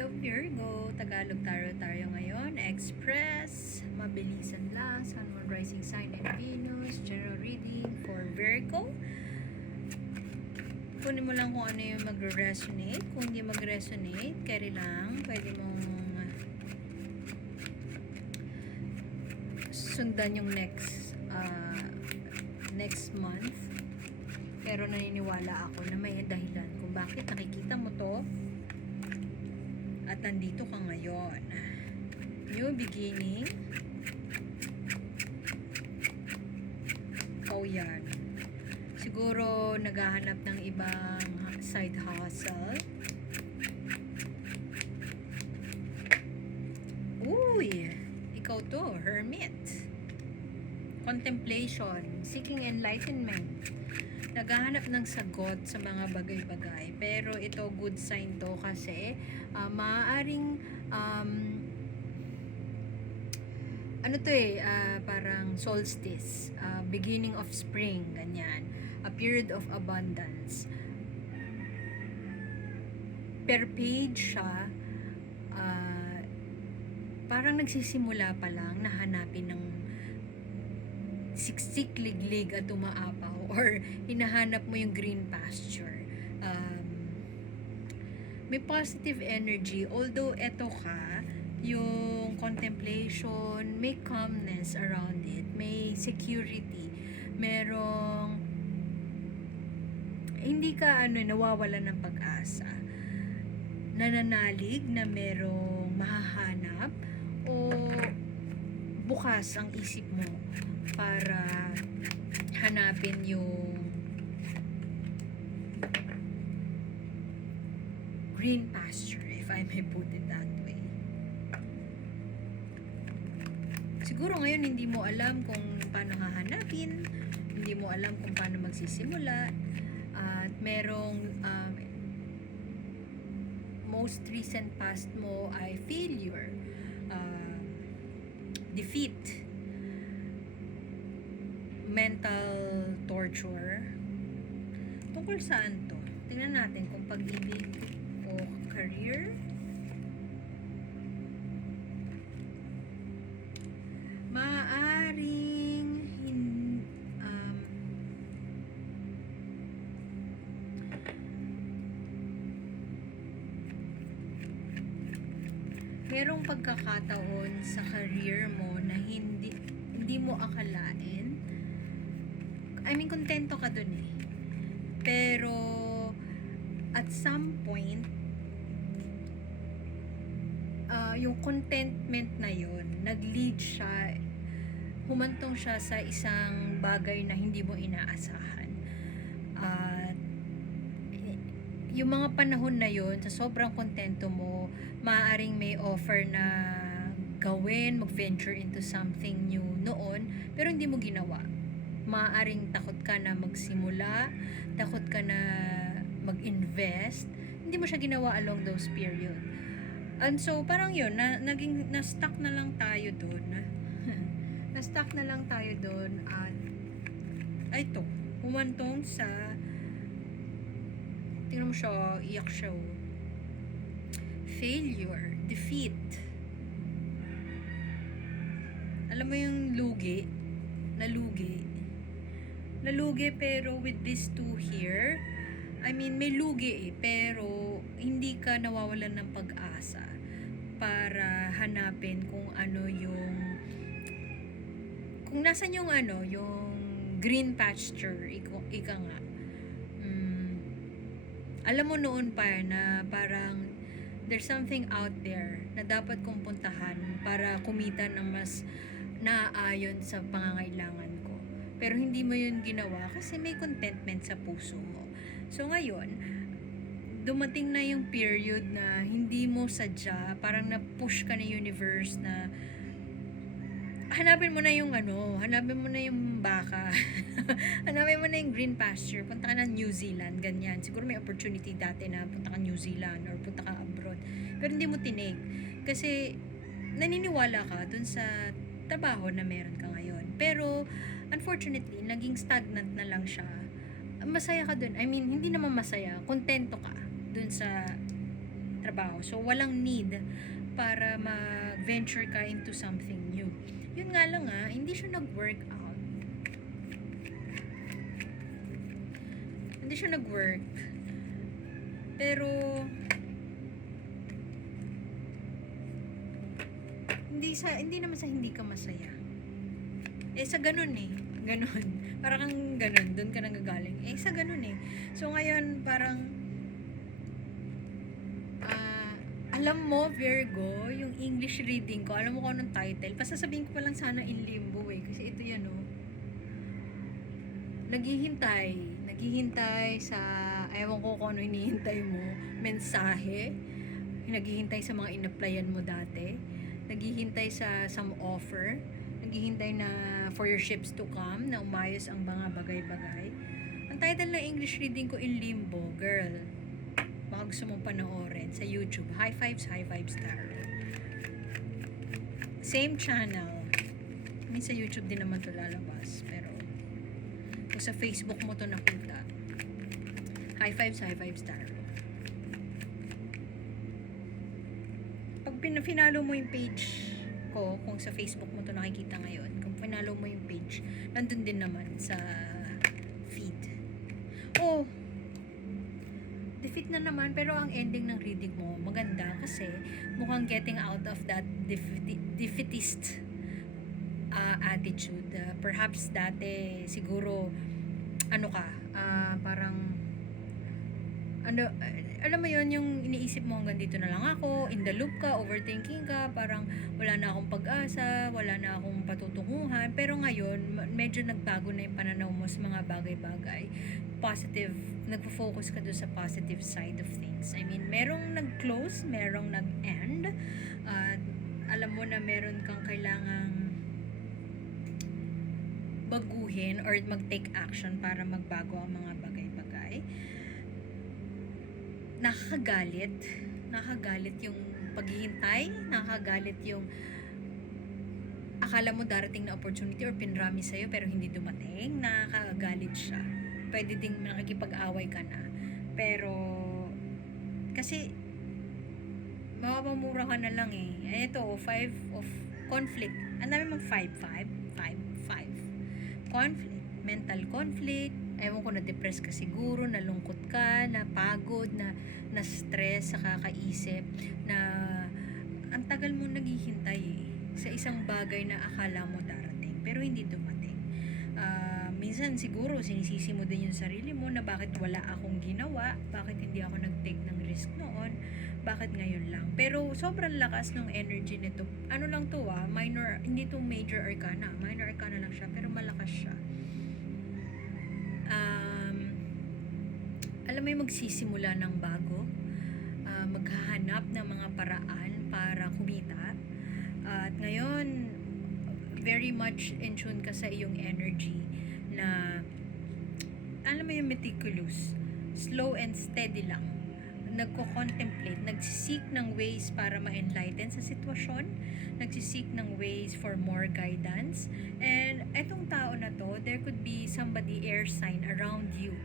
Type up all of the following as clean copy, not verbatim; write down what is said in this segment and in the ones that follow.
Hello Virgo, Tagalog Tarot tayo ngayon. Express, mabilisan lang. Sun, Moon, Rising Sign and Venus. General reading for Virgo. Kunin mo lang kung ano yung mag-resonate. Kung hindi mag-resonate, carry lang. Pwede mong sundan yung next month. Pero naniniwala ako na may dahilan kung bakit nakikita mo to at nandito ka ngayon. New beginning. Oh yan. Siguro naghahanap ng ibang side hustle. Uy! Ikaw to, hermit. Contemplation. Seeking enlightenment. Naghahanap ng sagot sa mga bagay-bagay. Pero ito, good sign to kasi maaaring parang solstice, beginning of spring, ganyan. A period of abundance. Per page siya, parang nagsisimula pa lang na hanapin ng siksik, liglig at umaapaw or hinahanap mo yung green pasture. May positive energy, although eto ka, yung contemplation, may calmness around it, may security, merong hindi ka nawawala ng pag-asa, nananalig na merong mahahanap o bukas ang isip mo para hanapin yung green pasture, if I may put it that way. Siguro ngayon hindi mo alam kung paano hahanapin, hindi mo alam kung paano magsisimula, at merong most recent past mo ay failure, defeat, mental torture. Tungkol saan to? Tingnan natin kung pag-ibig o career. Maaaring merong pagkakataon sa career mo na hindi mo akalain. I mean, kontento ka dun eh. Pero, at some point, yung contentment na yun, nag-lead siya, humantong siya sa isang bagay na hindi mo inaasahan. At, yung mga panahon na yun, sa sobrang kontento mo, maaaring may offer na gawin, mag-venture into something new noon, pero hindi mo ginawa. Maaaring takot ka na magsimula, takot ka na mag-invest, hindi mo siya ginawa along those period. And so, parang yun, na-stuck na lang tayo doon. Na-stuck na lang tayo doon at ay to, humantong sa tingnan mo siya, iyak siya. Failure, defeat. Alam mo yung lugi, nalugi pero with these two here, I mean may lugi pero hindi ka nawawalan ng pag-asa para hanapin kung ano yung kung nasan yung yung green pasture, ika nga. Alam mo noon pa na parang there's something out there na dapat kong puntahan para kumita ng mas naaayon sa pangangailangan ko. Pero hindi mo yun ginawa kasi may contentment sa puso mo. So ngayon, dumating na yung period na hindi mo sadya, parang na-push ka ni universe na hanapin mo na yung hanapin mo na yung baka. Hanapin mo na yung green pasture. Punta ka na New Zealand, ganyan. Siguro may opportunity dati na punta ka New Zealand or punta ka abroad. Pero hindi mo tinake. Kasi naniniwala ka dun sa trabaho na meron ka ngayon. Pero unfortunately, naging stagnant na lang siya. Masaya ka dun. I mean, hindi naman masaya. Kontento ka dun sa trabaho. So, walang need para mag-venture ka into something new. Yun nga lang hindi siya nag-work out. Hindi siya nag-work. Pero, hindi naman sa hindi ka masaya. Sa ganun ganun. Parang kang ganun, doon ka nanggagaling. Sa ganun So ngayon, parang, alam mo, Virgo, yung English reading ko, alam mo kung anong title? Pasasabihin ko pa lang sana in limbo kasi ito yan naghihintay sa, ewan ko kung ano hinihintay mo, mensahe, naghihintay sa mga in-applyan mo dati, naghihintay sa some offer, naghihintay na for your ships to come, na umayos ang mga bagay-bagay. Ang title ng English reading ko, In Limbo, girl. Baka gusto mong panoorin sa YouTube. High Fives Tarot. Same channel. May sa YouTube din naman to lalabas. Pero, kung sa Facebook mo to nakita, High Fives Tarot. Pag finalo mo yung page ko, kung sa Facebook mo to nakikita ngayon, kung finalo mo yung page, nandun din naman sa feed. Defeat na naman, pero ang ending ng reading mo maganda kasi mukhang getting out of that defeatist attitude. Perhaps dati siguro parang alam mo yon, yung iniisip mo hanggang dito na lang ako, in the loop ka, overthinking ka, parang wala na akong pag-asa, wala na akong patutunguhan. Pero ngayon, medyo nagbago na yung pananaw mo sa mga bagay-bagay. Positive, nagpo-focus ka doon sa positive side of things. I mean, merong nag-close, merong nag-end, at alam mo na meron kang kailangang baguhin or mag-take action para magbago ang mga bagay-bagay. Nakakagalit yung paghihintay, nakakagalit yung akala mo darating na opportunity or pinrami sa'yo pero hindi dumating, nakakagalit siya. Pwede ding nakikipag-away ka na. Pero, kasi, mapapamura ka na lang Ito, 5 of conflict. Ang dami mong 5. Conflict. Mental conflict. Ewan ko, na-depress ka siguro, nalungkot ka, napagod, na-stress sa kakaisip, na ang tagal mo naghihintay sa isang bagay na akala mo darating, pero hindi dumating. Minsan siguro sinisisi mo din yung sarili mo na bakit wala akong ginawa, bakit hindi ako nag-take ng risk noon, bakit ngayon lang. Pero sobrang lakas ng energy nito. Ano lang to minor, hindi to major arcana. Minor arcana lang siya, pero malakas siya. Alam mo yung magsisimula ng bago, maghahanap ng mga paraan para kumita. At ngayon, very much in tune ka sa iyong energy na, alam mo yung meticulous, slow and steady lang. Nagko-contemplate, nagsisik ng ways para ma-enlighten sa sitwasyon, nagsisik ng ways for more guidance. And etong tao na to, there could be somebody air sign around you.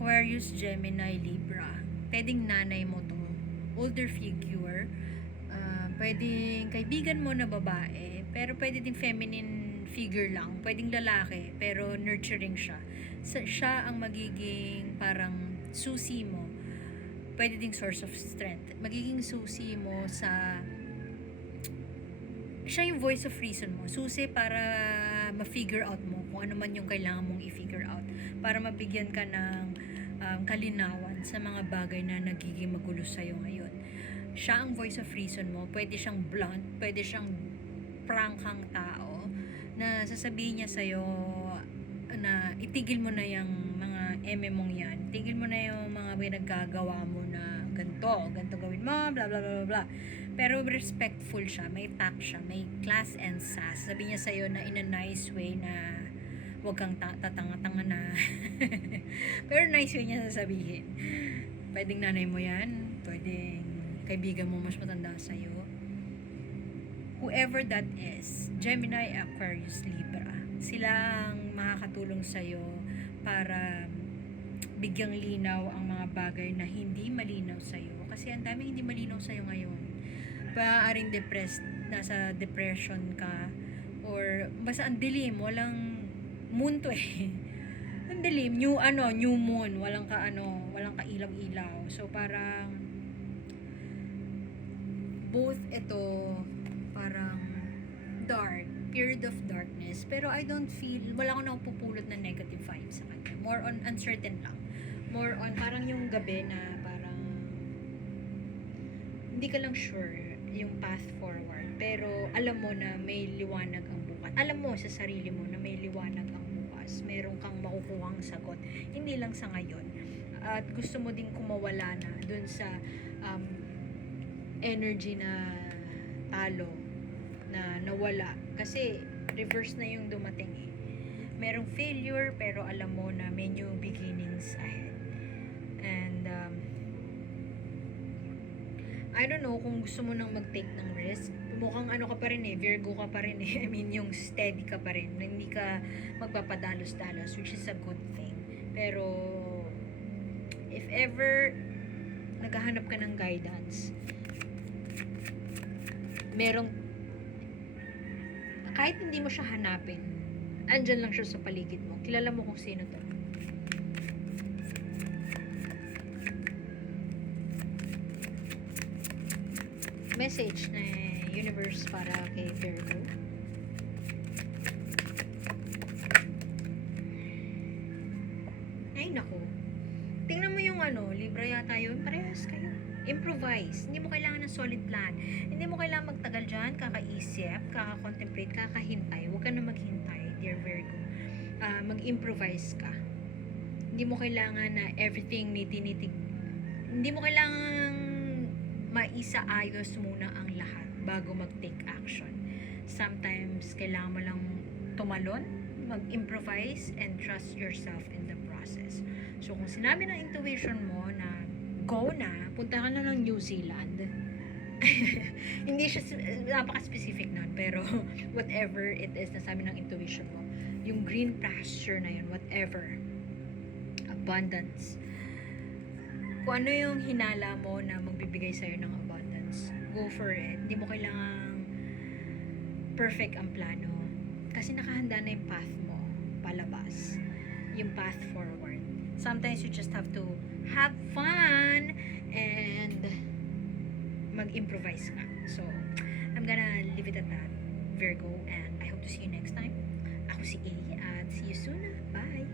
Aquarius, Gemini, Libra. Pwedeng nanay mo to, older figure, pwedeng kaibigan mo na babae, pero pwede din feminine figure lang, pwedeng lalaki, pero nurturing siya. Siya ang magiging parang susi mo, pwede ding source of strength, magiging susi mo siya yung voice of reason mo, susi para ma-figure out mo kung ano man yung kailangan mong i-figure out, para mabigyan ka ng kalinawan sa mga bagay na nagiging magulo sa'yo ngayon. Siya ang voice of reason mo, pwede siyang blunt, pwede siyang prangkang tao na sasabihin niya sa'yo na itigil mo na yung mga mong yan, tigil mo na yung mga pinaggagawa mo na ganito gawin mo, blah blah blah blah. Pero respectful siya, may tact siya, may class and sass. Sabi niya sa'yo na in a nice way na huwag kang tatanga-tanga na. Pero nice way niya sasabihin. Pwedeng nanay mo yan, pwedeng kaibigan mo mas matanda sa'yo. Whoever that is, Gemini, Aquarius, Libra, sila ang makakatulong sa'yo para bigyang linaw ang mga bagay na hindi malinaw sa'yo. Kasi ang dami hindi malinaw sa'yo ngayon. Maaaring depressed, nasa depression ka, or basta ang dilim, walang moon to eh. Ang dilim, new moon, walang kailaw-ilaw. So parang both ito parang dark, period of darkness, pero I don't feel, wala akong napupulot na negative vibes sa kanya. More on uncertain lang. More on parang yung gabi na parang hindi ka lang sure yung path forward, pero alam mo na may liwanag ang bukas. Alam mo sa sarili mo na may liwanag ang bukas. Meron kang makukuhang sagot. Hindi lang sa ngayon. At gusto mo din kumawala na dun sa energy na talo, na nawala. Kasi reverse na yung dumating eh. Merong failure, pero alam mo na may new beginnings ahead. And I don't know kung gusto mo nang mag-take ng risk. Mukhang ano ka pa rin eh, Virgo ka pa rin eh. I mean, yung steady ka pa rin. Hindi ka magpapadalos-dalos, which is a good thing. Pero, if ever naghahanap ka ng guidance, merong, kahit hindi mo siya hanapin, andyan lang siya sa paligid mo. Kilala mo kung sino to. Message na universe para kay Virgo. Ay nako, tingnan mo yung Libra yata yun, parehas kayo. Improvise, hindi mo kailangan ng solid plan, hindi mo kailangan magtagal dyan, kakaisip, kakakontemplate, kakahintay. Huwag ka na maghintay, dear Virgo. Mag-improvise ka. Hindi mo kailangan na everything nitinitig, hindi mo kailangan maisaayos muna ang lahat bago mag-take action. Sometimes, kailangan mo lang tumalon, mag-improvise, and trust yourself in the process. So, kung sinabi ng intuition mo na go na, punta ka na ng New Zealand. Hindi siya napaka-specific nun, pero whatever it is na sabi ng intuition mo, yung green pasture na yun, whatever, abundance, kung ano yung hinala mo na magbibigay sa'yo ng abundance, go for it. Hindi mo kailangang perfect ang plano. Kasi nakahanda na yung path mo palabas. Yung path forward. Sometimes you just have to have fun and mag-improvise ka. So, I'm gonna leave it at that, Virgo, and I hope to see you next time. Ako si A, at see you soon. Bye!